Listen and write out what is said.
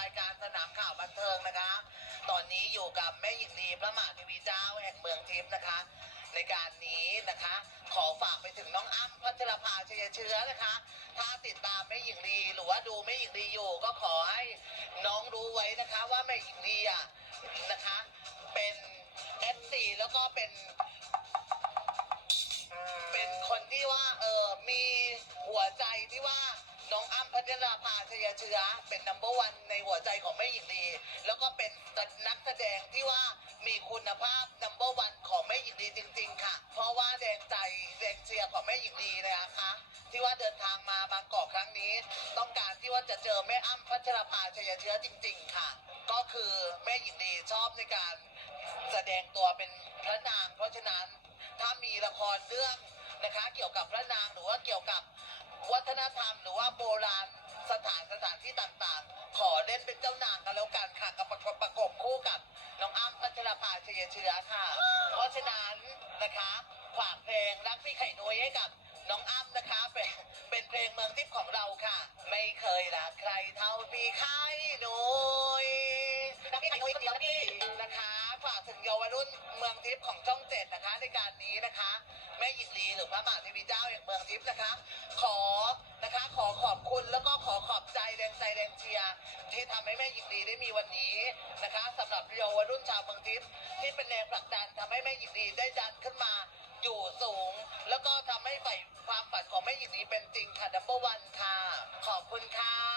รายการสนามข่าวบันเทิงนะคะ ตอนนี้อยู่กับแม่หญิงลีพระมหาเทวีเจ้าแห่งเมืองทิพย์นะคะ ในการนี้นะคะ ขอฝากไปถึงน้องอ้ำพัชรภาชัยเชื้อนะคะ ถ้าติดตามแม่หญิงลีหรือว่าดูแม่หญิงลีอยู่ก็ขอให้น้องรู้ไว้นะคะว่าแม่หญิงลีอะนะคะ เป็นเอฟซีแล้วก็เป็นเป็นคนที่ว่าเออมีหัวใจที่ว่า น้องอ้ำพัชราภาชยเชื้อเป็นนัมเบอร์วันในหัวใจของแม่หญิงลีแล้วก็เป็นนักแสดงที่ว่ามีคุณภาพนัมเบอร์วันของแม่หญิงลีจริง ๆ ค่ะ เพราะว่าแรงใจแรงเชียร์ของแม่หญิงลีนะคะ ที่ว่าเดินทางมาบางกอกครั้งนี้ ต้องการที่ว่าจะเจอแม่อ้ำพัชราภาชยเชื้อจริง ๆ ค่ะ ก็คือแม่หญิงลีชอบในการแสดงตัวเป็นพระนาง เพราะฉะนั้นถ้ามีละครเรื่องนะคะ เกี่ยวกับพระนางหรือว่าเกี่ยวกับวัฒนธรรมหรือว่า โบราณสถานสถานที่ต่างๆ ขอเล่นเป็นเจ้านางกันแล้วกันค่ะกับประกบประกบคู่กับ น้องอ้ำพัชรภาชัยเชื้อค่ะ เพราะฉะนั้นนะคะฝากเพลงรักพี่ไข่นุ้ยให้กับน้องอ้ำนะคะเป็นเป็นเพลงเมืองทิพย์ของเราค่ะ ไม่เคยรักใครเท่าพี่ไข่นุ้ยรักพี่ไข่นุ้ยคนเดียวนะพี่นะคะฝากถึงเยาวรุ่นเมืองทิพย์ของช่องเจ็ดนะคะในการนี้นะคะแม่หญิงลีหรือพระมหาเทวีเจ้าแห่งเมืองทิพย์นะคะ ขอ อบคุณแล้วก็ขอขอบใจแรงใจแรงเชียร์ที่ทำให้แม่หญิงดีได้มีวันนี้นะคะ สำหรับเยาวรุ่นชาวเมืองทิพย์ที่เป็นแรงผลักดันทำให้แม่หญิงดีได้ดันขึ้นมาอยู่สูง แล้วก็ทำให้ใฝ่ความฝันของแม่หญิงดีเป็นจริงค่ะดับเบิลวันค่ะ ขอบคุณค่ะ